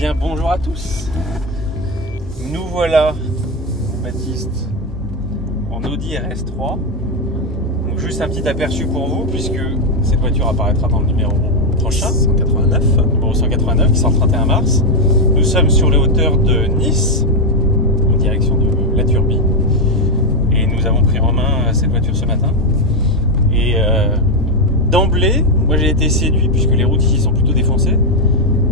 bien bonjour à tous. Nous voilà, Baptiste, en Audi RS3. Donc juste un petit aperçu pour vous, puisque cette voiture apparaîtra dans le numéro prochain, 189, numéro 189, qui sort le 31 mars. Nous sommes sur les hauteurs de Nice, en direction de la Turbie. Et nous avons pris en main cette voiture ce matin. Et d'emblée, moi j'ai été séduit, puisque les routes ici sont plutôt défoncées,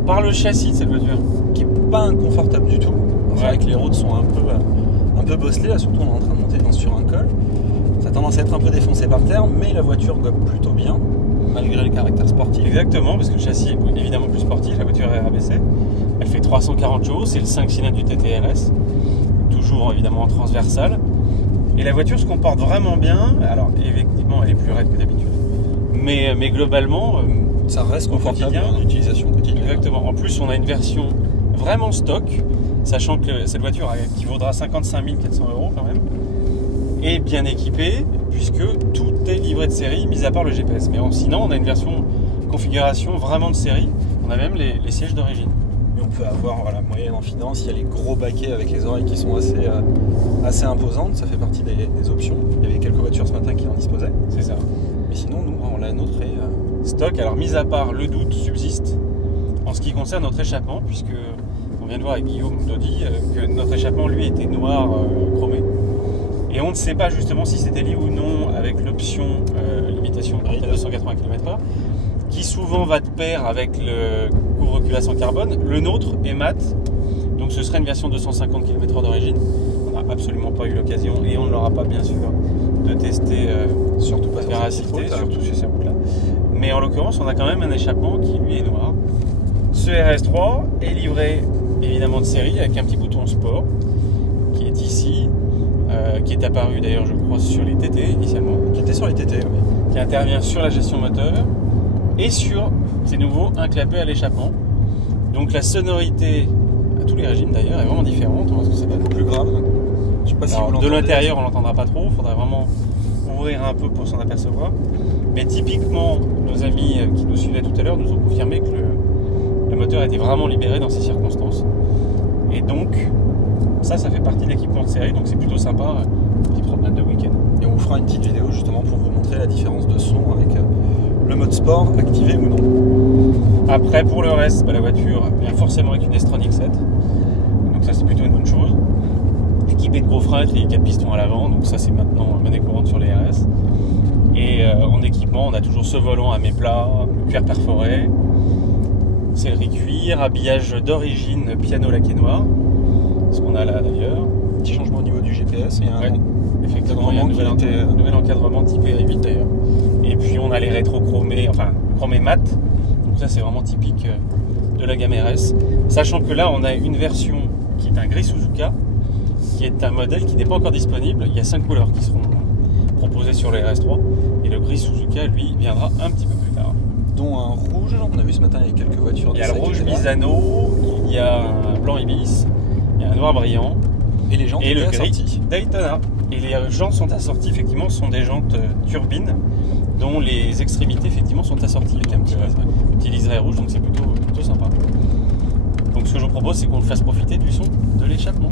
par le châssis de cette voiture. qui n'est pas inconfortable du tout. C'est vrai que les routes sont un peu bosselées, là, surtout on est en train de monter sur un col. Ça a tendance à être un peu défoncé par terre, mais la voiture gobe plutôt bien, malgré le caractère sportif. Exactement, parce que le châssis est évidemment plus sportif, la voiture est rabaissée. Elle fait 340 chevaux, c'est le 5 cylindres du TTRS, toujours évidemment en transversal. Et la voiture se comporte vraiment bien. Alors effectivement, elle est plus raide que d'habitude, mais globalement, Ça reste confortable en utilisation quotidienne. Exactement. En plus, on a une version vraiment stock, sachant que cette voiture qui vaudra 55 400 € quand même, est bien équipée, puisque tout est livré de série, mis à part le GPS. Mais sinon, on a une version configuration vraiment de série. On a même les sièges d'origine. Et on peut avoir moyenne en finance, il y a les gros baquets avec les oreilles qui sont assez imposantes, ça fait partie des options. Il y avait quelques voitures ce matin qui en disposaient. C'est ça. Mais sinon, nous, la nôtre est stock. Alors, mis à part le doute subsiste en ce qui concerne notre échappement, puisque on vient de voir avec Guillaume d'Audi que notre échappement, lui, était noir chromé. Et on ne sait pas justement si c'était lié ou non avec l'option limitation de 280 km/h, qui souvent va de pair avec le couvre-culasse en carbone. Le nôtre est mat, donc ce serait une version 250 km/h d'origine. On n'a absolument pas eu l'occasion, et on ne l'aura pas bien sûr, de tester surtout pas la véracité, surtout sur ces routes-là. Mais en l'occurrence, on a quand même un échappement qui lui est noir. Ce RS3 est livré évidemment de série avec un petit bouton sport qui est ici, qui est apparu d'ailleurs je crois sur les TT initialement, qui était sur les TT, oui. Qui intervient sur la gestion moteur et sur, c'est nouveau, un clapet à l'échappement. Donc la sonorité, à tous les régimes d'ailleurs, est vraiment différente. On va voir ce que ça donne. Plus grave. Je sais pas si vous l'entendez. De l'intérieur on l'entendra pas trop, il faudrait vraiment ouvrir un peu pour s'en apercevoir. Mais typiquement, nos amis qui nous suivaient tout à l'heure nous ont confirmé que le moteur était vraiment libéré dans ces circonstances. Et donc, ça fait partie de l'équipement de série, donc c'est plutôt sympa, petite promenade de week-end. Et on vous fera une petite vidéo justement pour vous montrer la différence de son avec le mode sport activé ou non. Après, pour le reste, la voiture vient forcément avec une S-Tronic 7, donc ça c'est plutôt une bonne chose. Équipée de gros freins, les 4 pistons à l'avant, donc ça c'est maintenant monnaie courante sur les RS. Et en équipement, on a toujours ce volant à méplats, le cuir perforé, sellerie cuir, habillage d'origine piano laqué noir, ce qu'on a là d'ailleurs. Petit changement au niveau du GPS et effectivement, il y a un nouvel encadrement typé A8 d'ailleurs. Et puis on a les rétros chromés, enfin chromés mat, donc ça c'est vraiment typique de la gamme RS. Sachant que là on a une version qui est un gris Suzuka, qui est un modèle qui n'est pas encore disponible. Il y a 5 couleurs qui seront proposées sur les RS3, et le gris Suzuka lui viendra un petit peu plus tard. Dont un rouge, on a vu ce matin il y a quelques voitures. Il y a le rouge Misano, il y a un blanc Ibis, il y a un noir brillant, et les jantes et le gris assorties. Daytona. Et les jantes sont assorties, effectivement, ce sont des jantes turbines dont les extrémités effectivement sont assorties avec un petit liseré rouge, donc c'est plutôt sympa. Donc ce que je vous propose, c'est qu'on le fasse profiter du son de l'échappement.